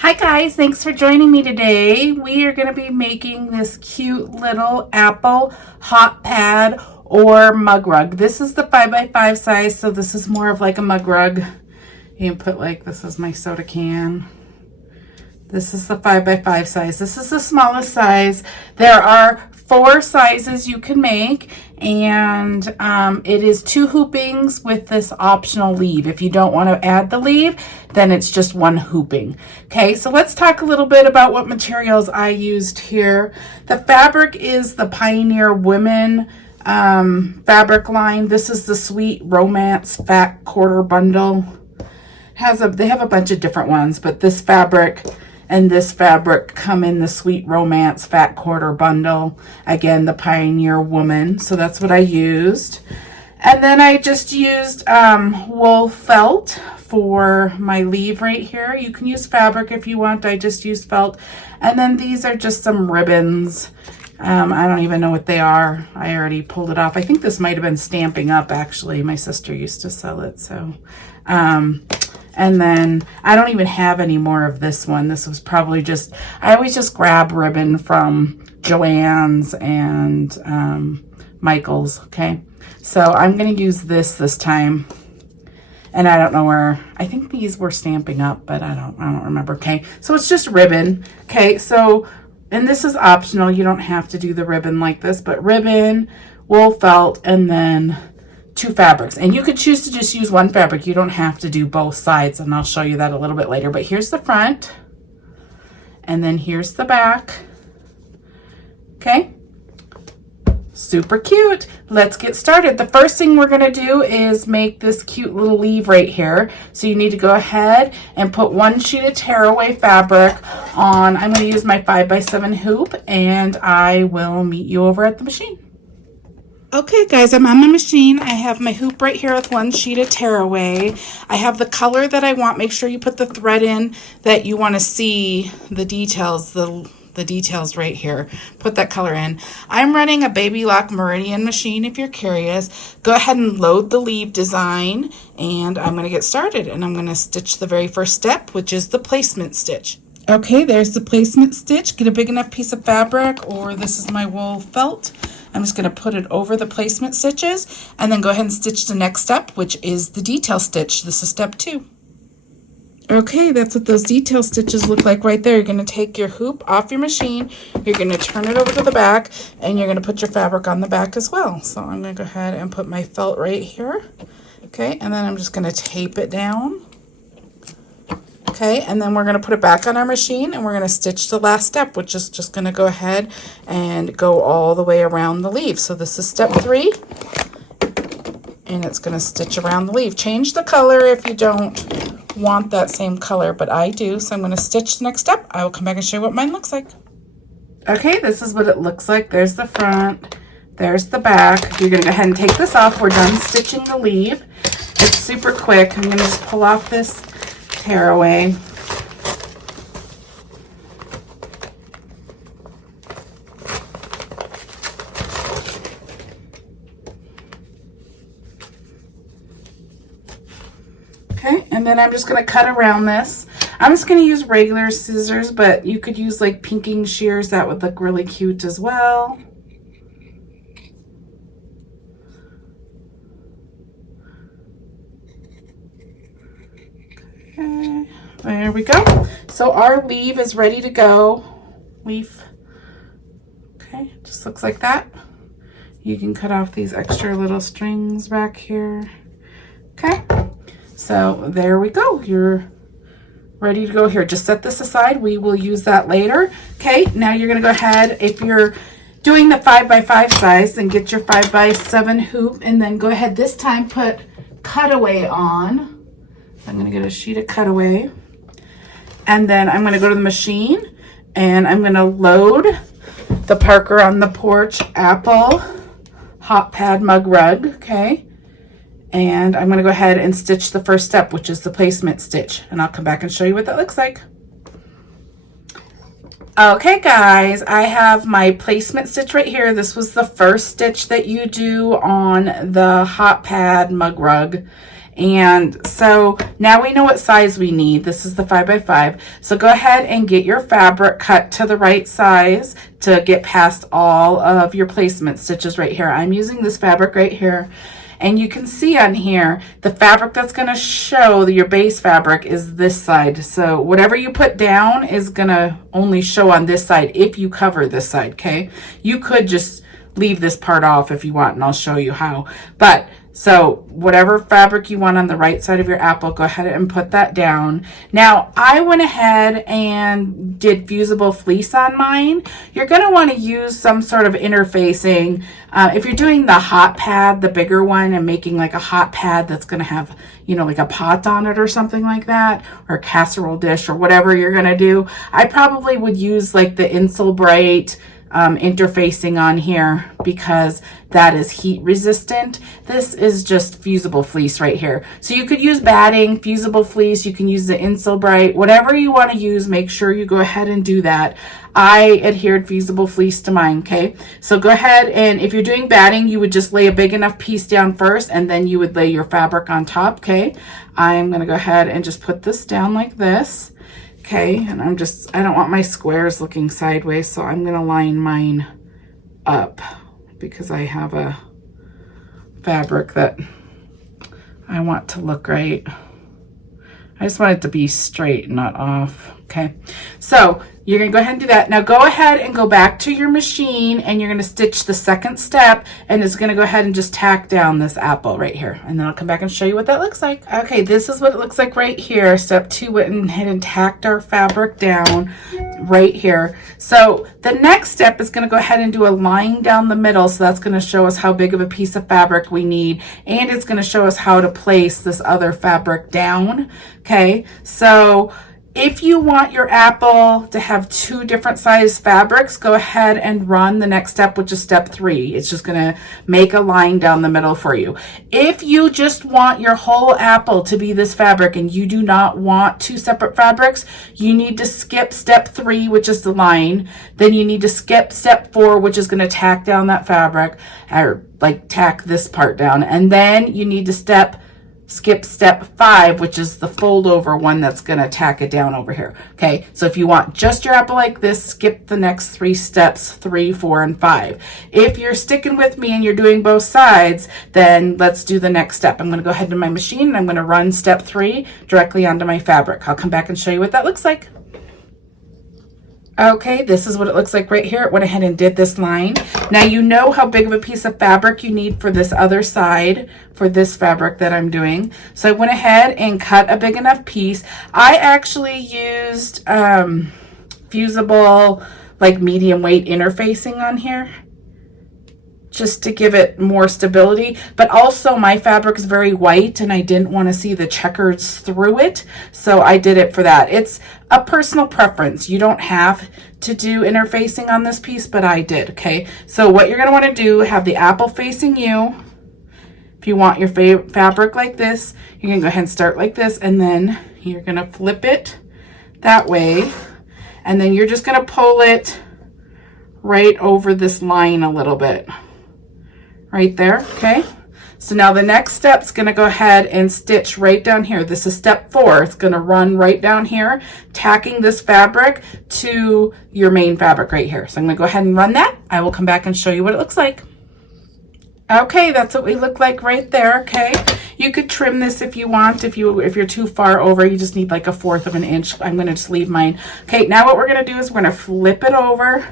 Hi guys, thanks for joining me today. We are going to be making this cute little apple hot pad or mug rug. This is the 5x5 size, so this is more of like a mug rug. You can put like, this is my soda can. This is the 5x5 size. This is the smallest size. There are 4 sizes you can make, and it is 2 hoopings with this optional leaf. If you don't want to add the leaf, then it's just 1 hooping. Okay, so let's talk a little bit about what materials I used here. The fabric is the Pioneer Women fabric line. This is the Sweet Romance Fat Quarter Bundle. They have a bunch of different ones, but this fabric and this fabric come in the Sweet Romance Fat Quarter Bundle. Again, the Pioneer Woman. So that's what I used. And then I just used wool felt for my leaf right here. You can use fabric if you want. I just used felt. And then these are just some ribbons. I don't even know what they are. I already pulled it off. I think this might have been Stamping Up, actually. My sister used to sell it. So, and then I don't even have any more of this one. This was probably just, I always just grab ribbon from Joann's and Michael's, okay? So I'm going to use this time. And I don't know where, I think these were Stamping Up, but I don't remember, okay? So it's just ribbon, okay? So, and this is optional. You don't have to do the ribbon like this, but ribbon, wool felt, and then 2 fabrics. And you could choose to just use 1 fabric. You don't have to do both sides, and I'll show you that a little bit later. But here's the front, and then here's the back. Okay, super cute. Let's get started. The first thing we're going to do is make this cute little leaf right here. So you need to go ahead and put 1 sheet of tearaway fabric on. I'm going to use my 5x7 hoop, and I will meet you over at the machine. Okay guys, I'm on my machine. I have my hoop right here with 1 sheet of tearaway. I have the color that I want. Make sure you put the thread in that you want to see the details, the details right here. Put that color in. I'm running a Baby Lock Meridian machine if you're curious. Go ahead and load the leaf design, and I'm going to get started, and I'm going to stitch the very first step, which is the placement stitch. Okay, there's the placement stitch. Get a big enough piece of fabric, or this is my wool felt. I'm just going to put it over the placement stitches and then go ahead and stitch the next step, which is the detail stitch. This is step 2. Okay, that's what those detail stitches look like right there. You're going to take your hoop off your machine, you're going to turn it over to the back, and you're going to put your fabric on the back as well. So I'm going to go ahead and put my felt right here. Okay, and then I'm just going to tape it down. Okay, and then we're going to put it back on our machine, and we're going to stitch the last step, which is just going to go ahead and go all the way around the leaf. So this is step 3, and it's going to stitch around the leaf. Change the color if you don't want that same color, but I do. So I'm going to stitch the next step. I will come back and show you what mine looks like. Okay, this is what it looks like. There's the front, there's the back. You're going to go ahead and take this off. We're done stitching the leaf. It's super quick. I'm going to just pull off this tearaway. Okay, and then I'm just going to cut around this. I'm just going to use regular scissors, but you could use like pinking shears. That would look really cute as well. Okay, there we go. So our leaf is ready to go. Leaf. Okay, just looks like that. You can cut off these extra little strings back here. Okay, so there we go. You're ready to go here. Just set this aside. We will use that later. Okay, now you're going to go ahead, if you're doing the 5x5 size, then get your 5x7 hoop, and then go ahead this time put cutaway on. I'm going to get a sheet of cutaway, and then I'm going to go to the machine, and I'm going to load the Parker on the Porch Apple Hot Pad Mug Rug, okay? And I'm going to go ahead and stitch the first step, which is the placement stitch, and I'll come back and show you what that looks like. Okay guys, I have my placement stitch right here. This was the first stitch that you do on the Hot Pad Mug Rug. And so now we know what size we need. This is the 5x5. So go ahead and get your fabric cut to the right size to get past all of your placement stitches right here. I'm using this fabric right here. And you can see on here, the fabric that's going to show your base fabric is this side. So whatever you put down is going to only show on this side if you cover this side, okay? You could just leave this part off if you want, and I'll show you how. But so whatever fabric you want on the right side of your apple, go ahead and put that down. Now, I went ahead and did fusible fleece on mine. You're going to want to use some sort of interfacing. If you're doing the hot pad, the bigger one, and making like a hot pad that's going to have, you know, like a pot on it or something like that, or a casserole dish or whatever you're going to do, I probably would use like the Embroidery interfacing on here because that is heat resistant. This is just fusible fleece right here. So you could use batting, fusible fleece, you can use the Embroidery, whatever you want to use, make sure you go ahead and do that. I adhered fusible fleece to mine, okay? So go ahead, and if you're doing batting, you would just lay a big enough piece down first, and then you would lay your fabric on top, okay? I'm gonna go ahead and just put this down like this. Okay, and I don't want my squares looking sideways, so I'm going to line mine up because I have a fabric that I want to look right. I just want it to be straight, not off. Okay, so you're going to go ahead and do that. Now go ahead and go back to your machine, and you're going to stitch the second step, and it's going to go ahead and just tack down this apple right here. And then I'll come back and show you what that looks like. Okay, this is what it looks like right here. Step 2, went ahead and tacked our fabric down right here. So the next step is going to go ahead and do a line down the middle. So that's going to show us how big of a piece of fabric we need, and it's going to show us how to place this other fabric down. Okay, so if you want your apple to have 2 different size fabrics, go ahead and run the next step, which is step 3. It's just going to make a line down the middle for you. If you just want your whole apple to be this fabric and you do not want 2 separate fabrics, you need to skip step 3, which is the line. Then you need to skip step 4, which is going to tack down that fabric, or like tack this part down. And then you need to skip step 5, which is the fold over one that's going to tack it down over here. Okay, so if you want just your apple like this, skip the next 3 steps, 3, 4, and 5. If you're sticking with me and you're doing both sides, then let's do the next step. I'm going to go ahead to my machine, and I'm going to run step 3 directly onto my fabric. I'll come back and show you what that looks like. Okay, this is what it looks like right here. It went ahead and did this line. Now you know how big of a piece of fabric you need for this other side, for this fabric that I'm doing. So I went ahead and cut a big enough piece. I actually used fusible, like medium weight interfacing on here, just to give it more stability. But also my fabric is very white and I didn't want to see the checkers through it, so I did it for that. It's a personal preference. You don't have to do interfacing on this piece, but I did. Okay, so what you're going to want to do, have the apple facing you. If you want your fabric like this, you're going to go ahead and start like this, and then you're going to flip it that way, and then you're just going to pull it right over this line a little bit. Right there, okay? So now the next step is going to go ahead and stitch right down here. This is step 4. It's going to run right down here, tacking this fabric to your main fabric right here. So I'm going to go ahead and run that. I will come back and show you what it looks like. Okay, that's what we look like right there, okay? You could trim this if you want. If you're too far over, you just need like 1/4 of an inch. I'm going to just leave mine. Okay, now what we're going to do is we're going to flip it over,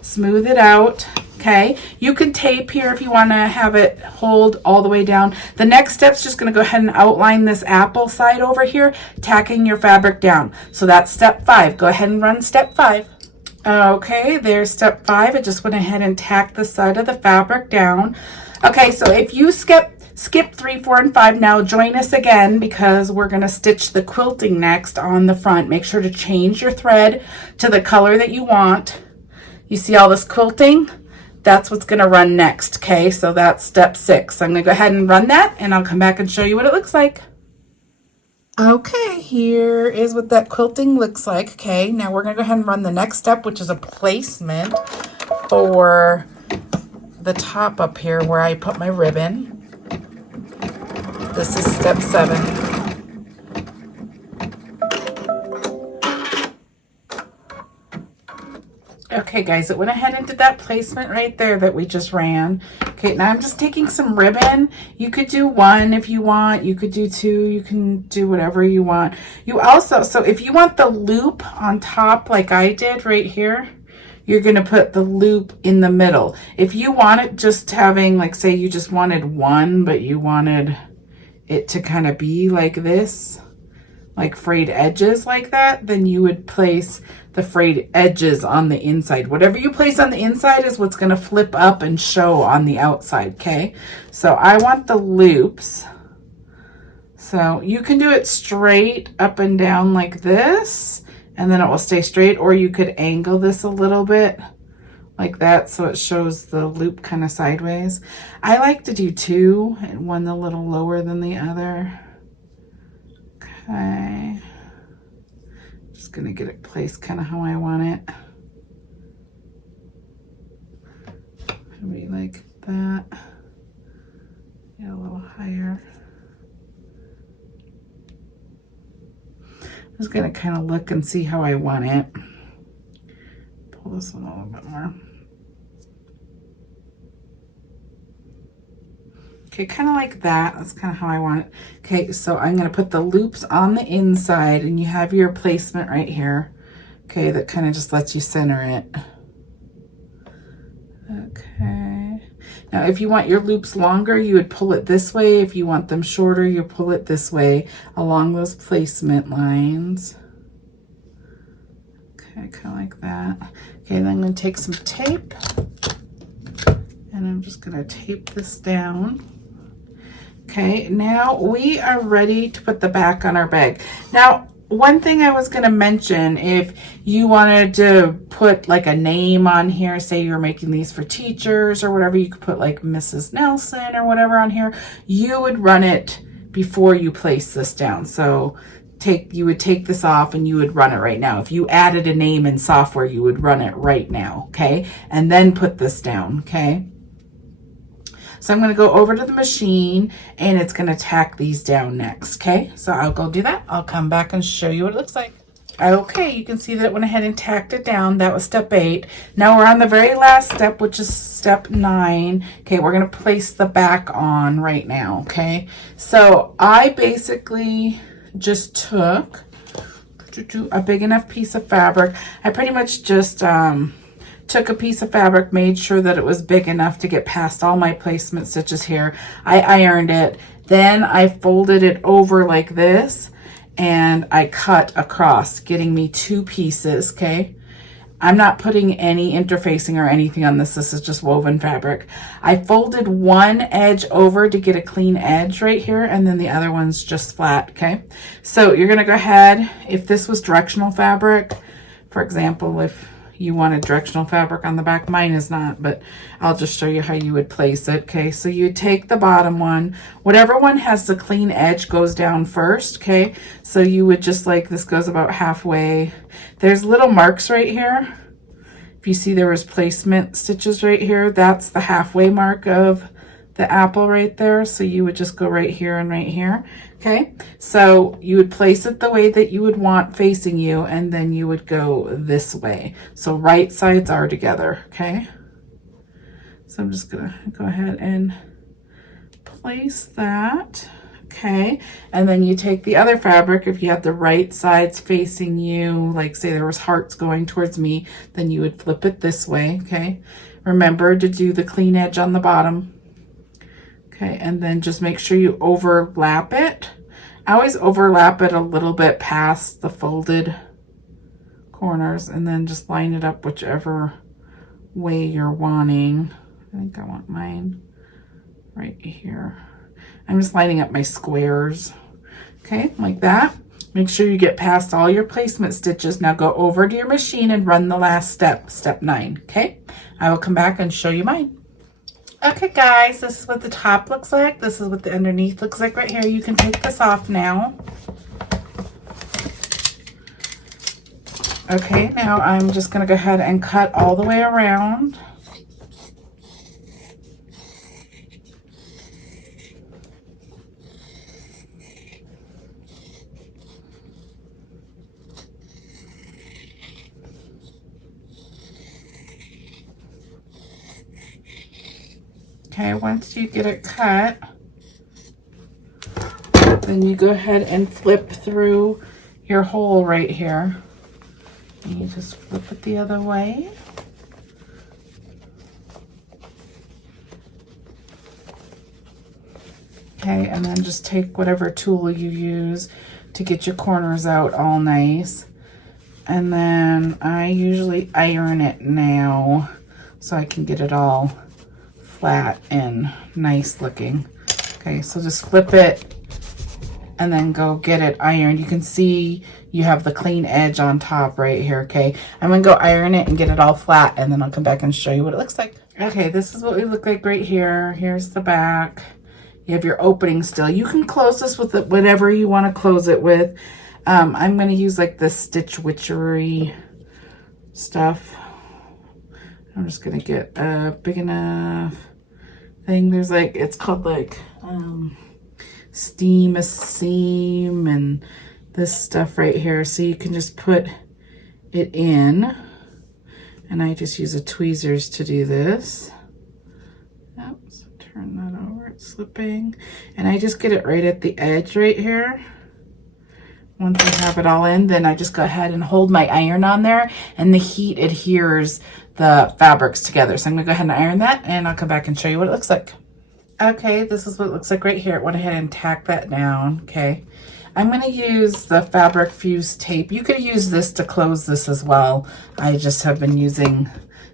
smooth it out. Okay, you can tape here if you want to have it hold all the way down. The next step's just going to go ahead and outline this apple side over here, tacking your fabric down. So that's step 5. Go ahead and run step 5. Okay, there's step 5. I just went ahead and tacked the side of the fabric down. Okay, so if you skip 3, 4, and 5, now join us again because we're going to stitch the quilting next on the front. Make sure to change your thread to the color that you want. You see all this quilting? That's what's going to run next. Okay, so that's step 6. I'm going to go ahead and run that, and I'll come back and show you what it looks like. Okay, here is what that quilting looks like. Okay, now we're going to go ahead and run the next step, which is a placement for the top up here where I put my ribbon. This is step 7. Okay guys, it went ahead and did that placement right there that we just ran. Okay, now I'm just taking some ribbon. You could do 1 if you want. You could do 2. You can do whatever you want. You also, so if you want the loop on top like I did right here, you're going to put the loop in the middle. If you want it just having, like say you just wanted 1, but you wanted it to kind of be like this, like frayed edges like that, then you would place the frayed edges on the inside. Whatever you place on the inside is what's going to flip up and show on the outside, okay? So I want the loops. So you can do it straight up and down like this, and then it will stay straight, or you could angle this a little bit like that so it shows the loop kind of sideways. I like to do 2, and one a little lower than the other. Okay. Just gonna get it placed kind of how I want it. Maybe like that. Yeah, a little higher. I'm just gonna kind of look and see how I want it. Pull this one a little bit more. Okay, kind of like that. That's kind of how I want it. Okay, so I'm going to put the loops on the inside, and you have your placement right here. Okay, that kind of just lets you center it. Okay. Now, if you want your loops longer, you would pull it this way. If you want them shorter, you pull it this way along those placement lines. Okay, kind of like that. Okay, then I'm going to take some tape, and I'm just going to tape this down. Okay, now we are ready to put the back on our bag. Now, one thing I was going to mention, if you wanted to put like a name on here, say you're making these for teachers or whatever, you could put like Mrs. Nelson or whatever on here. You would run it before you place this down. So you would take this off and you would run it right now. If you added a name in software, you would run it right now, okay? And then put this down, okay? So I'm going to go over to the machine, and it's going to tack these down next, okay? So I'll go do that. I'll come back and show you what it looks like. Okay, you can see that it went ahead and tacked it down. That was step 8. Now we're on the very last step, which is step 9. Okay, we're going to place the back on right now, okay? So I basically just took a big enough piece of fabric. I pretty much just took a piece of fabric, made sure that it was big enough to get past all my placement stitches here. I ironed it. Then I folded it over like this, and I cut across, getting me 2 pieces, okay? I'm not putting any interfacing or anything on this. This is just woven fabric. I folded one edge over to get a clean edge right here, and then the other one's just flat, okay? So you're gonna go ahead, if this was directional fabric, for example, if you wanted directional fabric on the back, mine is not, but I'll just show you how you would place it, okay? So you take the bottom one, whatever one has the clean edge goes down first, okay? So you would just like, this goes about halfway. There's little marks right here. If you see there was placement stitches right here, that's the halfway mark of the apple right there. So you would just go right here and right here, okay? So you would place it the way that you would want facing you, and then you would go this way. So right sides are together, okay? So I'm just gonna go ahead and place that, okay? And then you take the other fabric, if you have the right sides facing you, like say there was hearts going towards me, then you would flip it this way, okay? Remember to do the clean edge on the bottom. Okay, and then just make sure you overlap it. I always overlap it a little bit past the folded corners, and then just line it up whichever way you're wanting. I think I want mine right here. I'm just lining up my squares. Okay, like that. Make sure you get past all your placement stitches. Now go over to your machine and run the last step, step 9, okay? I will come back and show you mine. Okay guys, this is what the top looks like. This is what the underneath looks like right here. You can take this off now. Okay, now I'm just going to go ahead and cut all the way around. Okay, once you get it cut, then you go ahead and flip through your hole right here. And you just flip it the other way. Okay, and then just take whatever tool you use to get your corners out all nice. And then I usually iron it now so I can get it all flat and nice looking. Okay, so just flip it and then go get it ironed. You can see you have the clean edge on top right here. Okay, I'm gonna go iron it and get it all flat, and then I'll come back and show you what it looks like. Okay, this is what we look like right here. Here's the back. You have your opening still. You can close this with whatever you want to close it with. I'm going to use like this Stitch Witchery stuff. I'm just going to get a big enough thing. There's like, it's called like Steam a Seam and this stuff right here. So you can just put it in. And I just use a tweezers to do this. Oops, turn that over, it's slipping. And I just get it right at the edge right here. Once I have it all in, then I just go ahead and hold my iron on there, and the heat adheres the fabrics together. So I'm gonna go ahead and iron that, and I'll come back and show you what it looks like. Okay, this is what it looks like right here. I went ahead and tack that down, okay. I'm gonna use the fabric fuse tape. You could use this to close this as well. I just have been using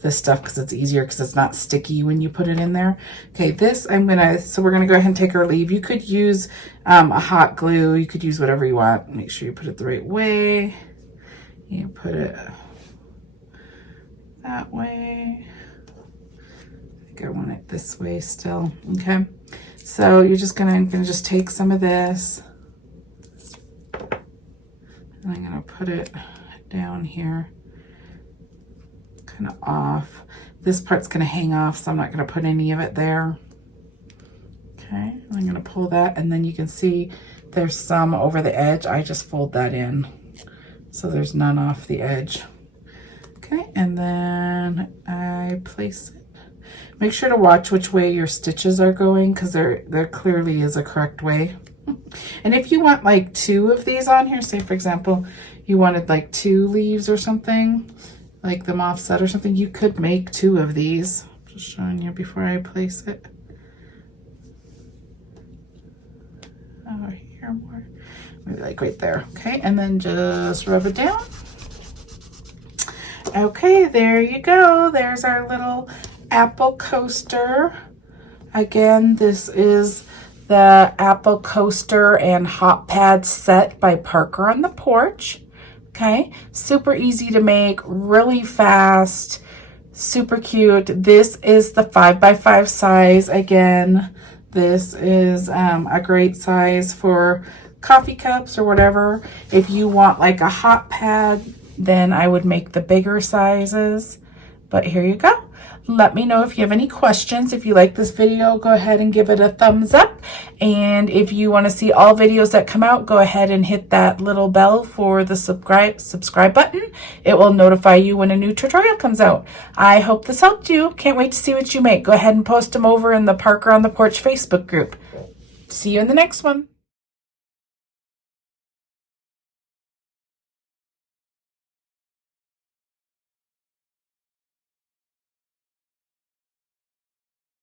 this stuff because it's easier, because it's not sticky when you put it in there. Okay, this so we're gonna go ahead and take our leave. You could use a hot glue. You could use whatever you want. Make sure you put it the right way. You put it that way. I think I want it this way still. Okay, so you're just gonna just take some of this, and I'm gonna put it down here, kind of off. This part's gonna hang off, so I'm not gonna put any of it there. Okay, I'm gonna pull that, and then you can see there's some over the edge. I just fold that in so there's none off the edge. Okay, and then I place it. Make sure to watch which way your stitches are going, because there clearly is a correct way. And if you want like 2 of these on here, say for example you wanted like 2 leaves or something, like them offset or something, you could make 2 of these. Just showing you before I place it. Oh, here more, maybe like right there. Okay, and then just rub it down. Okay, there you go. There's our little apple coaster. Again, this is the apple coaster and hot pad set by Parker on the Porch. Okay, super easy to make, really fast, super cute. This is the 5x5 size. Again, this is a great size for coffee cups or whatever. If you want like a hot pad, then I would make the bigger sizes. But here you go. Let me know if you have any questions. If you like this video, go ahead and give it a thumbs up. And if you want to see all videos that come out, go ahead and hit that little bell for the subscribe button. It will notify you when a new tutorial comes out. I hope this helped you. Can't wait to see what you make. Go ahead and post them over in the Parker on the Porch Facebook group. See you in the next one.